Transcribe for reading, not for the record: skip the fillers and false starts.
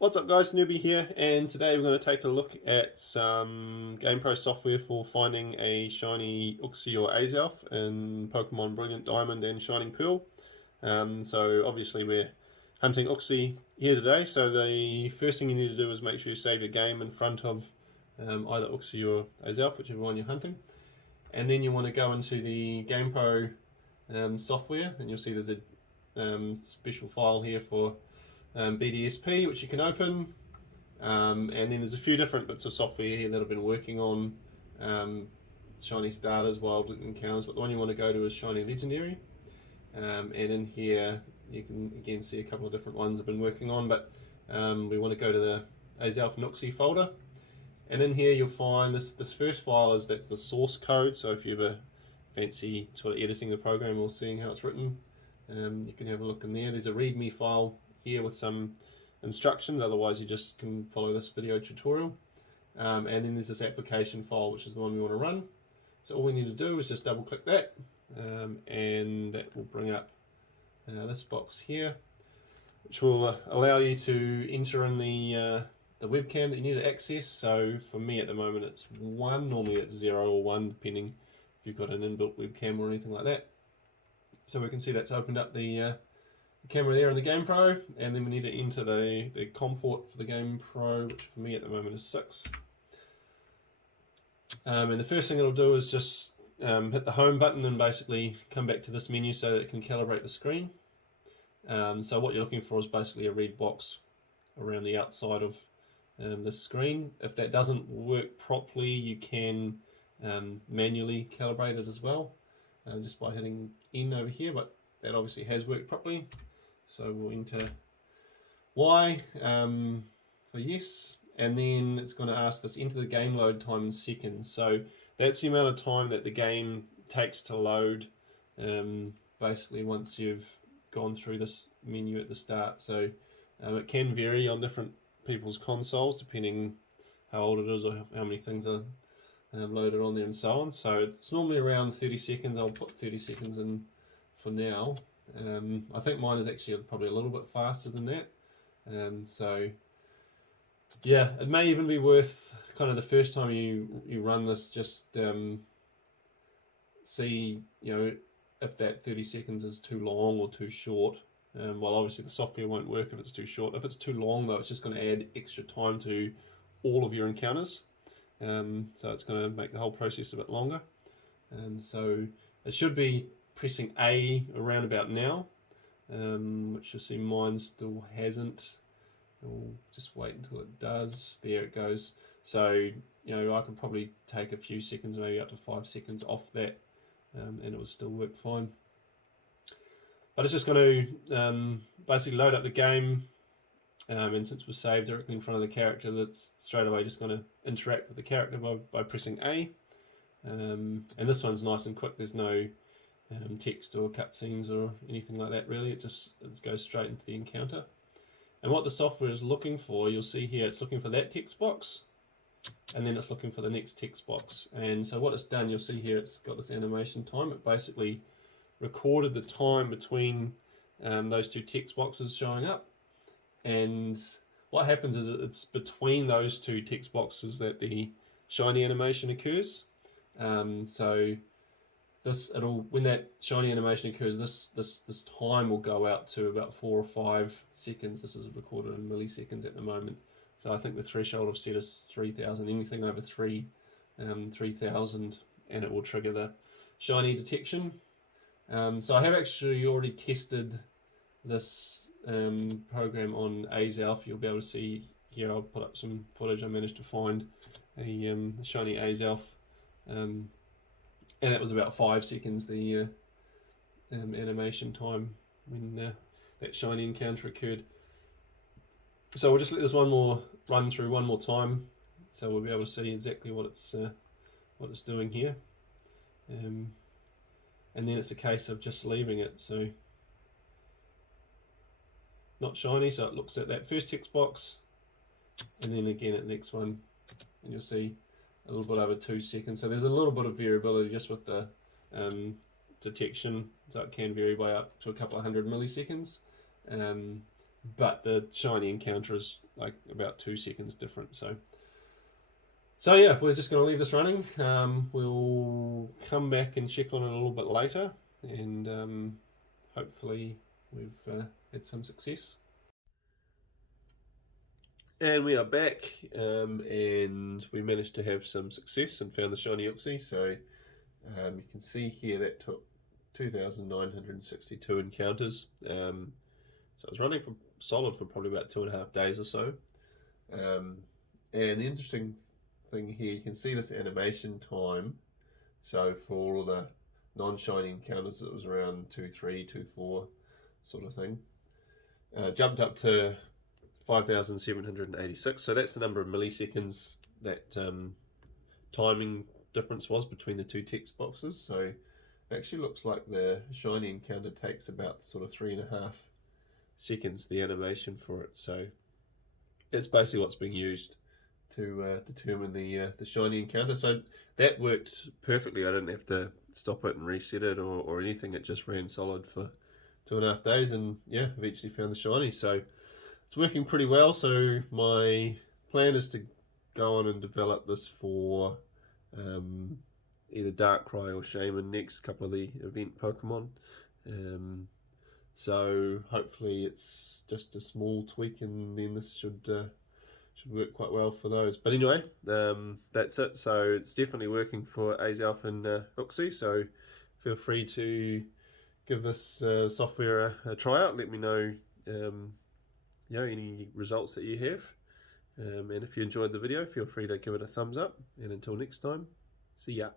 What's up guys, Newbie here, and today we're going to take a look at some GamePRo software for finding a shiny Uxie or Azelf in Pokemon Brilliant Diamond and Shining Pearl. So obviously we're hunting Uxie here today, so the first thing you need to do is make sure you save your game in front of either Uxie or Azelf, whichever one you're hunting. And then you want to go into the GamePRo software, and you'll see there's a special file here for BDSP, which you can open, and then there's a few different bits of software here that I've been working on, shiny starters, wild encounters, but the one you want to go to is shiny legendary, and in here you can again see a couple of different ones I've been working on, but we want to go to the Azelf and Uxie folder, and in here you'll find this first file that's the source code. So if you ever fancy sort of editing the program or seeing how it's written, you can have a look in there. There's a readme file here with some instructions, otherwise you just can follow this video tutorial, and then there's this application file, which is the one we want to run. So all we need to do is just double click that, and that will bring up this box here, which will allow you to enter in the webcam that you need to access. So for me at the moment it's 1, normally it's 0 or 1 depending if you've got an inbuilt webcam or anything like that. So we can see that's opened up the camera there in the GamePRo, and then we need to enter the COM port for the GamePRo, which for me at the moment is 6. And the first thing it'll do is just hit the home button and basically come back to this menu so that it can calibrate the screen. So what you're looking for is basically a red box around the outside of the screen. If that doesn't work properly, you can manually calibrate it as well, just by hitting N over here, but that obviously has worked properly. So we'll enter Y for yes, and then it's going to ask us enter the game load time in seconds. So that's the amount of time that the game takes to load, basically once you've gone through this menu at the start. So it can vary on different people's consoles depending how old it is or how many things are loaded on there and so on. So it's normally around 30 seconds. I'll put 30 seconds in for now. I think mine is actually probably a little bit faster than that. So yeah, it may even be worth kind of the first time you run this, just see, you know, if that 30 seconds is too long or too short. Well, obviously the software won't work if it's too short. If it's too long though, it's just going to add extra time to all of your encounters. So it's going to make the whole process a bit longer. So it should be pressing A around about now, which you'll see mine still hasn't. We'll just wait until it does. There it goes. So, you know, I could probably take a few seconds, maybe up to 5 seconds off that, and it would still work fine. But it's just going to basically load up the game, and since we're saved directly in front of the character, that's straight away just going to interact with the character by pressing A. And this one's nice and quick. There's no text or cutscenes or anything like that really. It just goes straight into the encounter. And what the software is looking for, you'll see here, it's looking for that text box, and then it's looking for the next text box. And so what it's done, you'll see here, it's got this animation time. It basically recorded the time between those two text boxes showing up, and what happens is it's between those two text boxes that the shiny animation occurs. So when that shiny animation occurs, this time will go out to about 4 or 5 seconds. This is recorded in milliseconds at the moment. So I think the threshold I've set is 3,000. Anything over 3,000, and it will trigger the shiny detection. So I have actually already tested this program on Azelf. You'll be able to see here. I'll put up some footage. I managed to find a shiny Azelf. And that was about 5 seconds, the animation time when that shiny encounter occurred. So we'll just let this one more run through one more time, so we'll be able to see exactly what it's doing here. And then it's a case of just leaving it. So not shiny, so it looks at that first text box, and then again at the next one, and you'll see a little bit over 2 seconds. So there's a little bit of variability just with the detection, so it can vary by up to a couple of 100 milliseconds. but the shiny encounter is like about 2 seconds different. So yeah, we're just going to leave this running. We'll come back and check on it a little bit later, and hopefully we've had some success. And we are back, and we managed to have some success and found the shiny Uxie. So you can see here that took 2,962 encounters. So it was running for solid for probably about 2.5 days or so. And the interesting thing here, you can see this animation time. So for all of the non-shiny encounters, it was around 2.3, 2.4 sort of thing. Jumped up to 5,786. So that's the number of milliseconds that timing difference was between the two text boxes. So it actually looks like the shiny encounter takes about sort of 3.5 seconds, the animation for it. So that's basically what's being used to determine the shiny encounter. So that worked perfectly. I didn't have to stop it and reset it or anything. It just ran solid for 2.5 days, and yeah, eventually found the shiny. So it's working pretty well. So my plan is to go on and develop this for either Darkrai or Shaman next, couple of the event Pokemon. So hopefully it's just a small tweak, and then this should work quite well for those. But anyway, that's it. So it's definitely working for Azelf and Uxie. So feel free to give this software a try out. Let me know any results that you have. And if you enjoyed the video, feel free to give it a thumbs up. And until next time, see ya.